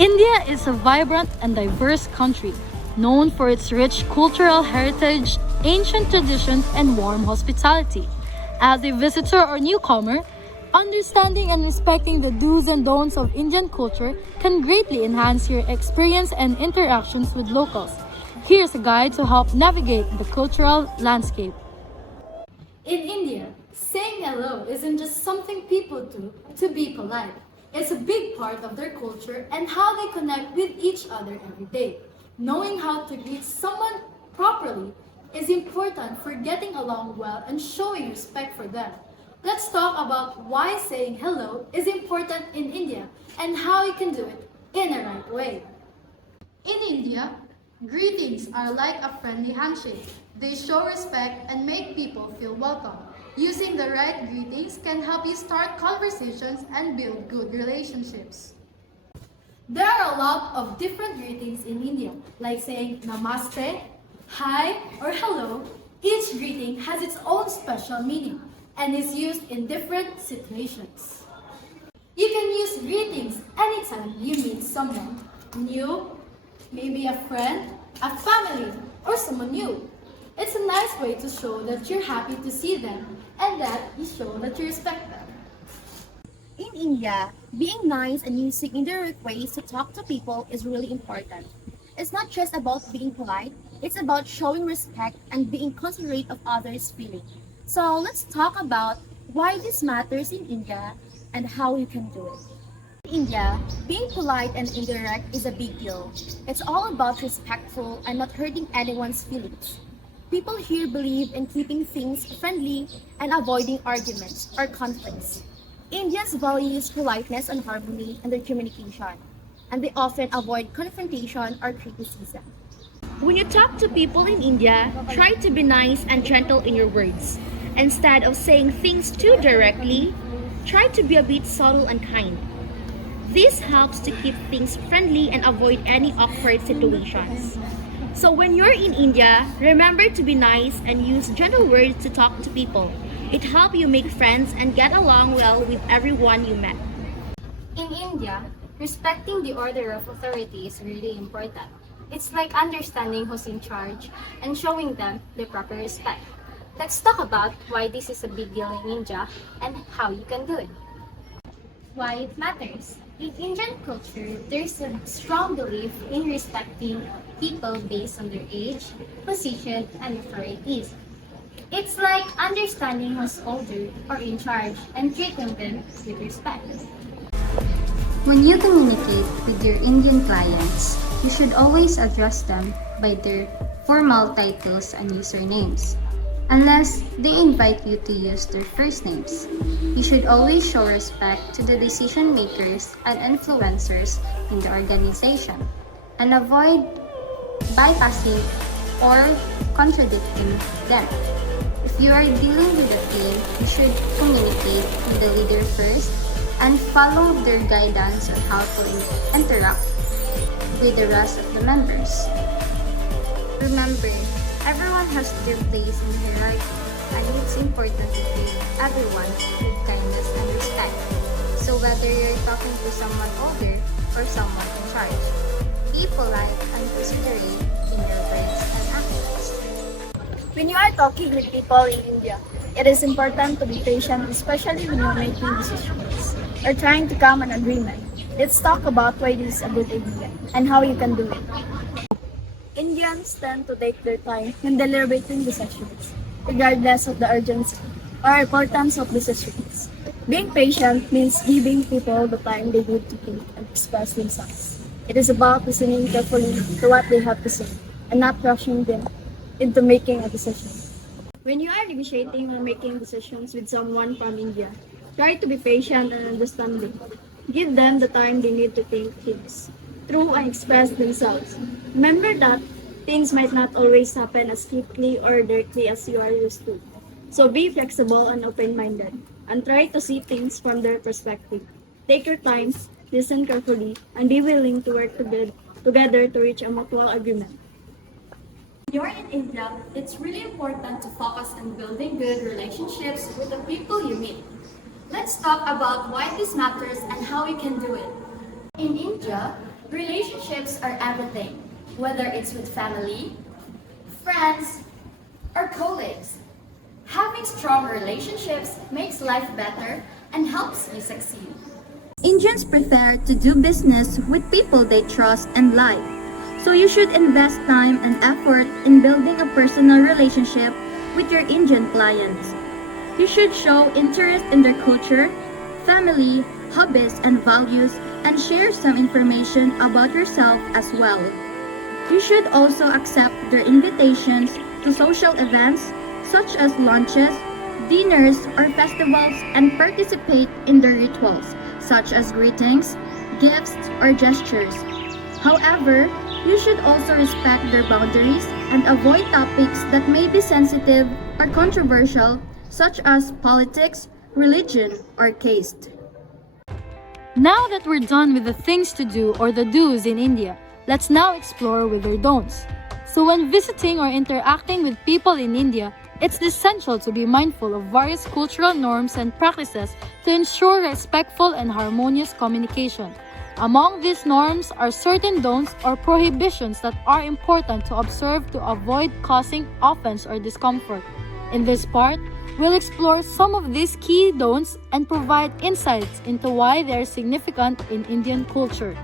India is a vibrant and diverse country, known for its rich cultural heritage, ancient traditions, and warm hospitality. As a visitor or newcomer, understanding and respecting the do's and don'ts of Indian culture can greatly enhance your experience and interactions with locals. Here's a guide to help navigate the cultural landscape. In India, saying hello isn't just something people do to be polite. It's a big part of their culture and how they connect with each other every day. Knowing how to greet someone properly is important for getting along well and showing respect for them. Let's talk about why saying hello is important in India and how you can do it in a right way. In India, greetings are like a friendly handshake. They show respect and make people feel welcome. Using the right greetings can help you start conversations and build good relationships. There are a lot of different greetings in India, like saying namaste, hi, or hello. Each greeting has its own special meaning and is used in different situations. You can use greetings anytime you meet someone new, maybe a friend, a family, or someone new. It's a nice way to show that you're happy to see them and that you show that you respect them. In India, being nice and using indirect ways to talk to people is really important. It's not just about being polite, it's about showing respect and being considerate of others' feelings. So let's talk about why this matters in India and how you can do it. In India, being polite and indirect is a big deal. It's all about respectful and not hurting anyone's feelings. People here believe in keeping things friendly and avoiding arguments or conflicts. Indians values politeness and harmony in their communication, and they often avoid confrontation or criticism. When you talk to people in India, try to be nice and gentle in your words. Instead of saying things too directly, try to be a bit subtle and kind. This helps to keep things friendly and avoid any awkward situations. So when you're in India, remember to be nice and use gentle words to talk to people. It helps you make friends and get along well with everyone you met. In India, respecting the order of authority is really important. It's like understanding who's in charge and showing them the proper respect. Let's talk about why this is a big deal in India and how you can do it. Why it matters. In Indian culture, there's a strong belief in respecting people based on their age, position, and authorities. It's like understanding who's older or in charge and treating them with respect. When you communicate with your Indian clients, you should always address them by their formal titles and usernames, unless they invite you to use their first names. You should always show respect to the decision makers and influencers in the organization, and avoid bypassing or contradicting them. If you are dealing with a team, you should communicate with the leader first and follow their guidance on how to interact with the rest of the members. Remember, everyone has their place in the hierarchy, and it's important to treat everyone with kindness and respect. So whether you're talking to someone older or someone in charge, be polite and considerate in your words and actions. When you are talking with people in India, it is important to be patient, especially when you're making decisions or trying to come an agreement. Let's talk about why this is a good idea and how you can do it. Indians tend to take their time when deliberating decisions, regardless of the urgency or importance of decisions. Being patient means giving people the time they need to think and express themselves. It is about listening carefully to what they have to say and not rushing them into making a decision. When you are negotiating or making decisions with someone from India, try to be patient and understanding. Give them the time they need to think things through and express themselves. Remember that things might not always happen as quickly or directly as you are used to. So be flexible and open-minded and try to see things from their perspective. Take your time, listen carefully, and be willing to work together to reach a mutual agreement. When you're in India, it's really important to focus on building good relationships with the people you meet. Let's talk about why this matters and how you can do it. In India, Relationships are everything, whether it's with family, friends, or colleagues. Having strong relationships makes life better and helps you succeed. Indians prefer to do business with people they trust and like. So you should invest time and effort in building a personal relationship with your Indian clients. You should show interest in their culture, family, hobbies, and values, and share some information about yourself as well. You should also accept their invitations to social events such as lunches, dinners, or festivals and participate in their rituals such as greetings, gifts, or gestures. However, you should also respect their boundaries and avoid topics that may be sensitive or controversial such as politics, religion, or caste. Now that we're done with the things to do or the do's in India, let's now explore with their don'ts. So when visiting or interacting with people in India, it's essential to be mindful of various cultural norms and practices to ensure respectful and harmonious communication. Among these norms are certain don'ts or prohibitions that are important to observe to avoid causing offense or discomfort. In this part, we'll explore some of these key don'ts and provide insights into why they are significant in Indian culture.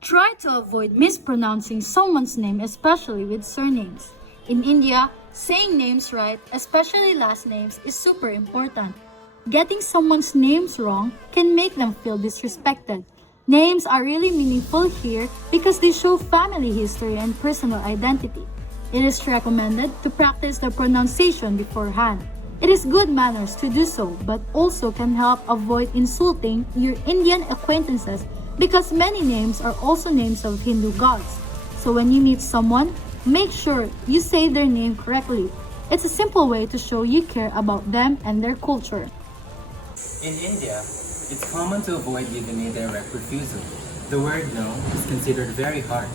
Try to avoid mispronouncing someone's name, especially with surnames. In India, saying names right, especially last names, is super important. Getting someone's names wrong can make them feel disrespected. Names are really meaningful here because they show family history and personal identity. It is recommended to practice the pronunciation beforehand. It is good manners to do so, but also can help avoid insulting your Indian acquaintances because many names are also names of Hindu gods. So when you meet someone, make sure you say their name correctly. It's a simple way to show you care about them and their culture. In India, it's common to avoid giving a direct refusal. The word no is considered very harsh.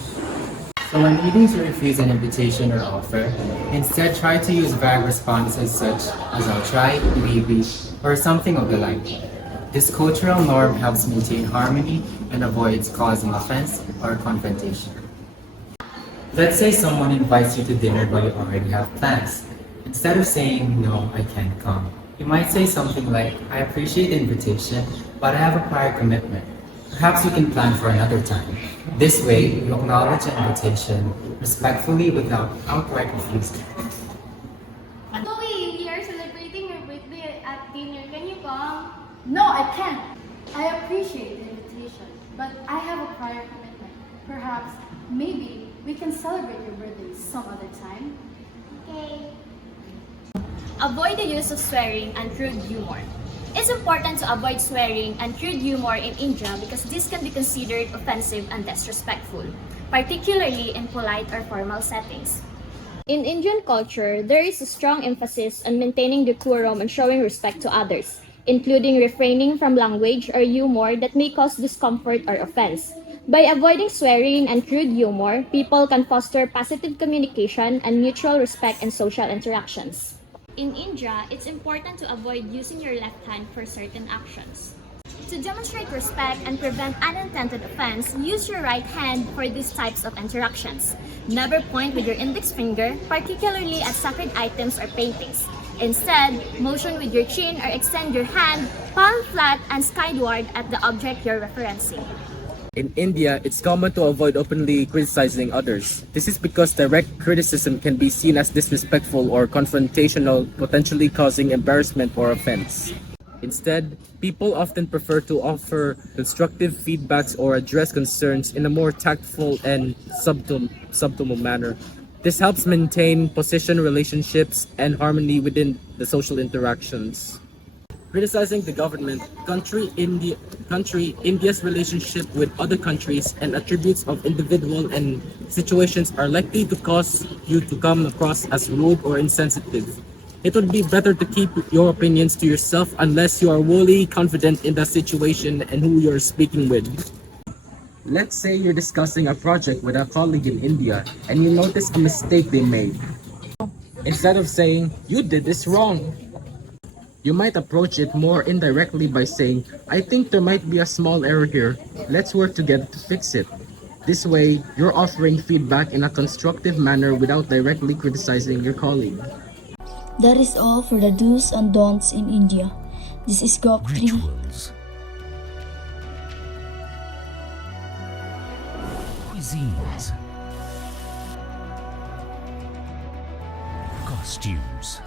So when needing to refuse an invitation or offer, instead try to use vague responses such as I'll try, maybe, or something of the like. This cultural norm helps maintain harmony and avoids causing offense or confrontation. Let's say someone invites you to dinner but you already have plans. Instead of saying, no, I can't come, you might say something like, I appreciate the invitation, but I have a prior commitment. Perhaps we can plan for another time. This way, you acknowledge the invitation respectfully without outright refusal. Chloe, we are celebrating your birthday at dinner. Can you come? No, I can't. I appreciate the invitation, but I have a prior commitment. Perhaps, maybe, we can celebrate your birthday some other time. Okay. Avoid the use of swearing and crude humor. It's important to avoid swearing and crude humor in India because this can be considered offensive and disrespectful, particularly in polite or formal settings. In Indian culture, there is a strong emphasis on maintaining decorum and showing respect to others, including refraining from language or humor that may cause discomfort or offense. By avoiding swearing and crude humor, people can foster positive communication and mutual respect in social interactions. In India, it's important to avoid using your left hand for certain actions. To demonstrate respect and prevent unintended offense, use your right hand for these types of interactions. Never point with your index finger, particularly at sacred items or paintings. Instead, motion with your chin or extend your hand, palm flat and skyward at the object you're referencing. In India, it's common to avoid openly criticizing others. This is because direct criticism can be seen as disrespectful or confrontational, potentially causing embarrassment or offense. Instead, people often prefer to offer constructive feedbacks or address concerns in a more tactful and subtle manner. This helps maintain position relationships and harmony within the social interactions. Criticizing the government, India's relationship with other countries, and attributes of individual and situations are likely to cause you to come across as rude or insensitive. It would be better to keep your opinions to yourself unless you are wholly confident in the situation and who you're speaking with. Let's say you're discussing a project with a colleague in India and you notice a mistake they made. Instead of saying, you did this wrong, You might approach it more indirectly by saying, I think there might be a small error here. Let's work together to fix it. This way, you're offering feedback in a constructive manner without directly criticizing your colleague. That is all for the do's and don'ts in India. This is GOP3. Rituals, cuisines, costumes,